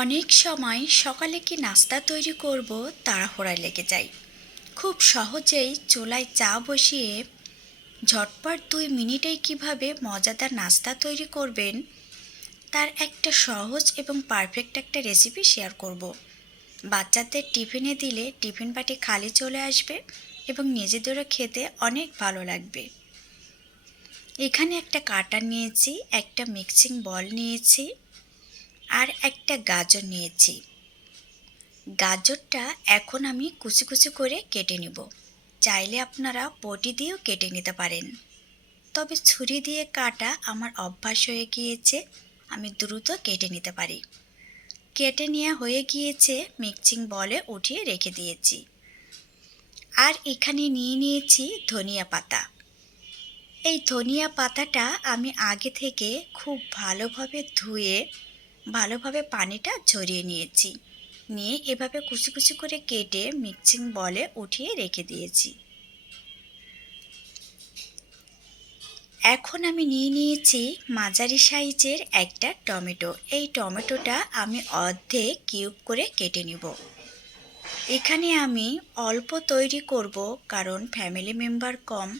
অনেক সময় সকালে কি নাস্তা তৈরি করব তাড়াহুড়ায় লেগে যাই খুব সহজেই চুলায় চা বসিয়ে ঝটপট দুই মিনিটেই কীভাবে মজাদার নাস্তা তৈরি করবেন, তার একটা সহজ এবং পারফেক্ট একটা রেসিপি শেয়ার করব। বাচ্চাদের টিফিনে দিলে টিফিন বাটি খালি চলে আসবে এবং নিজেদেরও খেতে অনেক ভালো লাগবে। এখানে একটা কাটার নিয়েছি, একটা মিক্সিং বল নিয়েছি আর একটা গাজর নিয়েছি। গাজরটা এখন আমি কুচি কুচি করে কেটে নিব। চাইলে আপনারা বটি দিয়েও কেটে নিতে পারেন। তবে ছুরি দিয়ে কাটা আমার অভ্যাস হয়ে গিয়েছে, আমি দ্রুত কেটে নিতে পারি। কেটে নেওয়া হয়ে গিয়েছে, মিক্সিং বলে উঠিয়ে রেখে দিয়েছি। আর এখানে নিয়ে নিয়েছি ধনিয়া পাতা। এই ধনিয়া পাতাটা আমি আগে থেকে খুব ভালোভাবে ধুয়ে ভালোভাবে পানিটা ঝরিয়ে নিয়েছি। নিয়ে এভাবে কুচি কুচি করে কেটে মিক্সিং বলে উঠিয়ে রেখে দিয়েছি। এখন আমি নিয়ে নিয়েছি মাঝারি সাইজের একটা টমেটো। এই টমেটোটা আমি অর্ধেক কিউব করে কেটে নিব। এখানে আমি অল্প তৈরি করব কারণ ফ্যামিলি মেম্বার কম,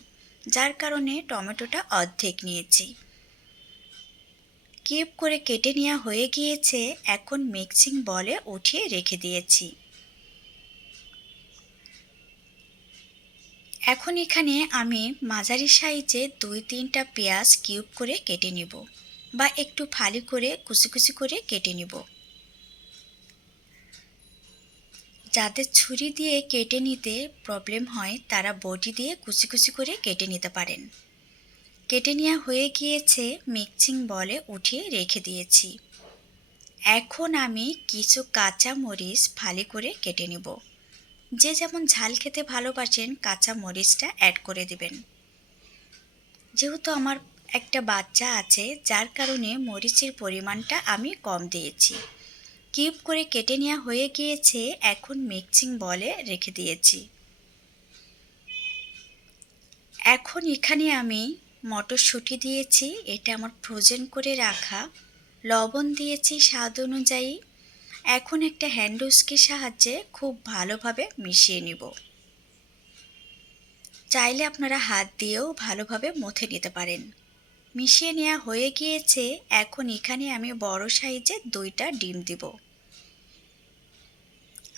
যার কারণে টমেটোটা অর্ধেক নিয়েছি। কিউব করে কেটে নেওয়া হয়ে গিয়েছে, এখন মিক্সিং বলে উঠিয়ে রেখে দিয়েছি। এখন এখানে আমি মাঝারি সাইজে দুই তিনটা পেঁয়াজ কিউব করে কেটে নিব বা একটু ফালি করে কুচি কুচি করে কেটে নিব। যাদের ছুরি দিয়ে কেটে নিতে প্রবলেম হয়, তারা বটি দিয়ে কুচি কুচি করে কেটে নিতে পারেন। কেটে নেওয়া হয়ে গিয়েছে, মিক্সিং বলে উঠিয়ে রেখে দিয়েছি। এখন আমি কিছু কাঁচা মরিচ ফালি করে কেটে নেব। যে যেমন ঝাল খেতে ভালোবাসেন কাঁচা মরিচটা অ্যাড করে দিবেন। যেহেতু আমার একটা বাচ্চা আছে, যার কারণে মরিচের পরিমাণটা আমি কম দিয়েছি। কিউব করে কেটে নেওয়া হয়ে গিয়েছে, এখন মিক্সিং বলে রেখে দিয়েছি। এখন এখানে আমি মটরশুঁটি দিয়েছি, এটা আমার ফ্রোজেন করে রাখা। লবণ দিয়েছি স্বাদ অনুযায়ী। এখন একটা হ্যান্ডউস্কের সাহায্যে খুব ভালোভাবে মিশিয়ে নিব। চাইলে আপনারা হাত দিয়েও ভালোভাবে মথে নিতে পারেন। মিশিয়ে নেওয়া হয়ে গিয়েছে, এখন এখানে আমি বড় সাইজে দুইটা ডিম দিব।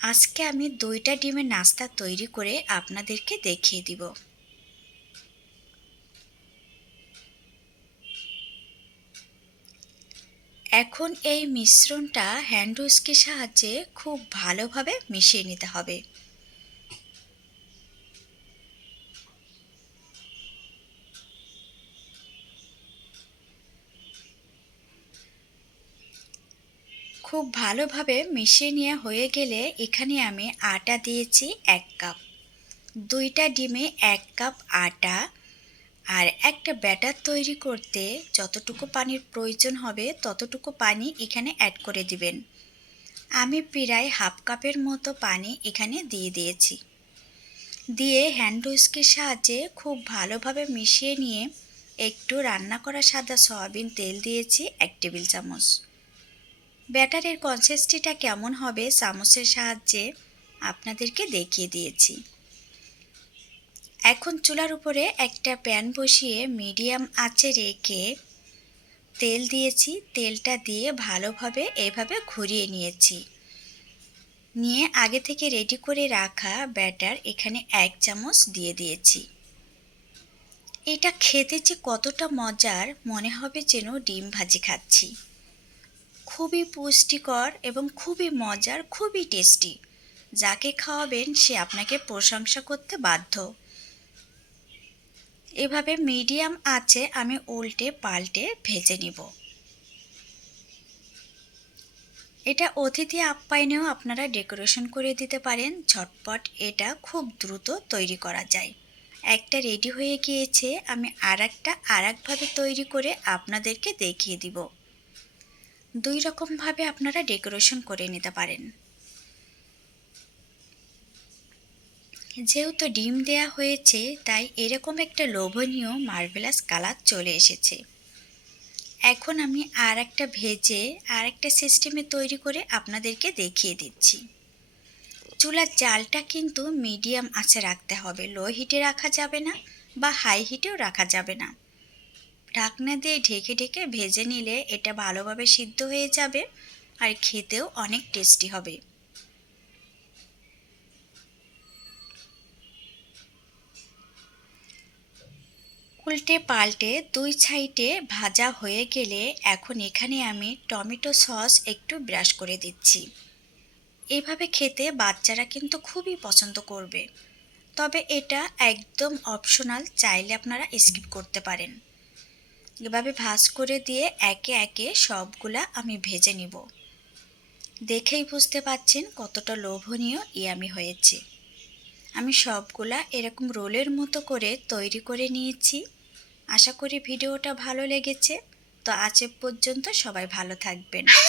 আজকে আমি দুইটা ডিমের নাস্তা তৈরি করে আপনাদেরকে দেখিয়ে দিব। এখন এই মিশ্রণটা হ্যান্ড উস্কের সাহায্যে খুব ভালোভাবে মিশিয়ে নিতে হবে। খুব ভালোভাবে মিশিয়ে নেওয়া হয়ে গেলে এখানে আমি আটা দিয়েছি এক কাপ। দুইটা ডিমে এক কাপ আটা আর একটা ব্যাটার তৈরি করতে যতটুকু পানির প্রয়োজন হবে, ততটুকু পানি এখানে অ্যাড করে দিবেন। আমি প্রায় হাফ কাপের মতো পানি এখানে দিয়ে দিয়েছি। দিয়ে হ্যান্ড উইস্কের সাহায্যে খুব ভালোভাবে মিশিয়ে নিয়ে একটু রান্না করা সাদা সয়াবিন তেল দিয়েছি এক টেবিল চামচ। ব্যাটারের কনসিস্টিটা কেমন হবে, চামচের সাহায্যে আপনাদেরকে দেখিয়ে দিয়েছি। এখন চুলার উপরে একটা প্যান বসিয়ে মিডিয়াম আঁচে রেখে তেল দিয়েছি। তেলটা দিয়ে ভালোভাবে এভাবে ঘুরিয়ে নিয়েছি। নিয়ে আগে থেকে রেডি করে রাখা ব্যাটার এখানে এক চামচ দিয়ে দিয়েছি। এটা খেতে যে কতটা মজার, মনে হবে যেন ডিম ভাজি খাচ্ছি। খুবই পুষ্টিকর এবং খুবই মজার, খুবই টেস্টি। যাকে খাওয়াবেন সে আপনাকে প্রশংসা করতে বাধ্য। এভাবে মিডিয়াম আছে আমি উল্টে পাল্টে ভেজে নিব। এটা অতিথি আপ্যায়নেও আপনারা ডেকোরেশন করে দিতে পারেন। ঝটপট এটা খুব দ্রুত তৈরি করা যায়। একটা রেডি হয়ে গিয়েছে, আমি আর একটা আর একভাবে তৈরি করে আপনাদেরকে দেখিয়ে দিব। দুই রকমভাবে আপনারা ডেকোরেশন করে নিতে পারেন। যেহেতু ডিম দেয়া হয়েছে, তাই এরকম একটা লোভনীয় মার্বেলাস কালার চলে এসেছে। এখন আমি আর একটা ভেজে আর একটা সিস্টেমে তৈরি করে আপনাদেরকে দেখিয়ে দিচ্ছি। চুলার জালটা কিন্তু মিডিয়াম আঁচে রাখতে হবে। লো হিটে রাখা যাবে না বা হাই হিটেও রাখা যাবে না। ঢাকনা দিয়ে ঢেকে ঢেকে ভেজে নিলে এটা ভালোভাবে সিদ্ধ হয়ে যাবে আর খেতেও অনেক টেস্টি হবে। উল্টে পাল্টে দুই সাইডে ভাজা হয়ে গেলে এখন এখানে আমি টমেটো সস একটু ব্রাশ করে দিচ্ছি। এভাবে খেতে বাচ্চারা কিন্তু খুবই পছন্দ করবে। তবে এটা একদম অপশনাল চাইলে আপনারা স্কিপ করতে পারেন। এভাবে ভাজ করে দিয়ে একে একে সবগুলা আমি ভেজে নিব। দেখেই বুঝতে পাচ্ছেন কতটা লোভনীয় ইয়ামি হয়েছে। আমি সবগুলা এরকম রোলের মতো করে তৈরি করে নিয়েছি। আশা করি ভিডিওটা ভালো লেগেছে। তো আজ পর্যন্ত সবাই ভালো থাকবেন।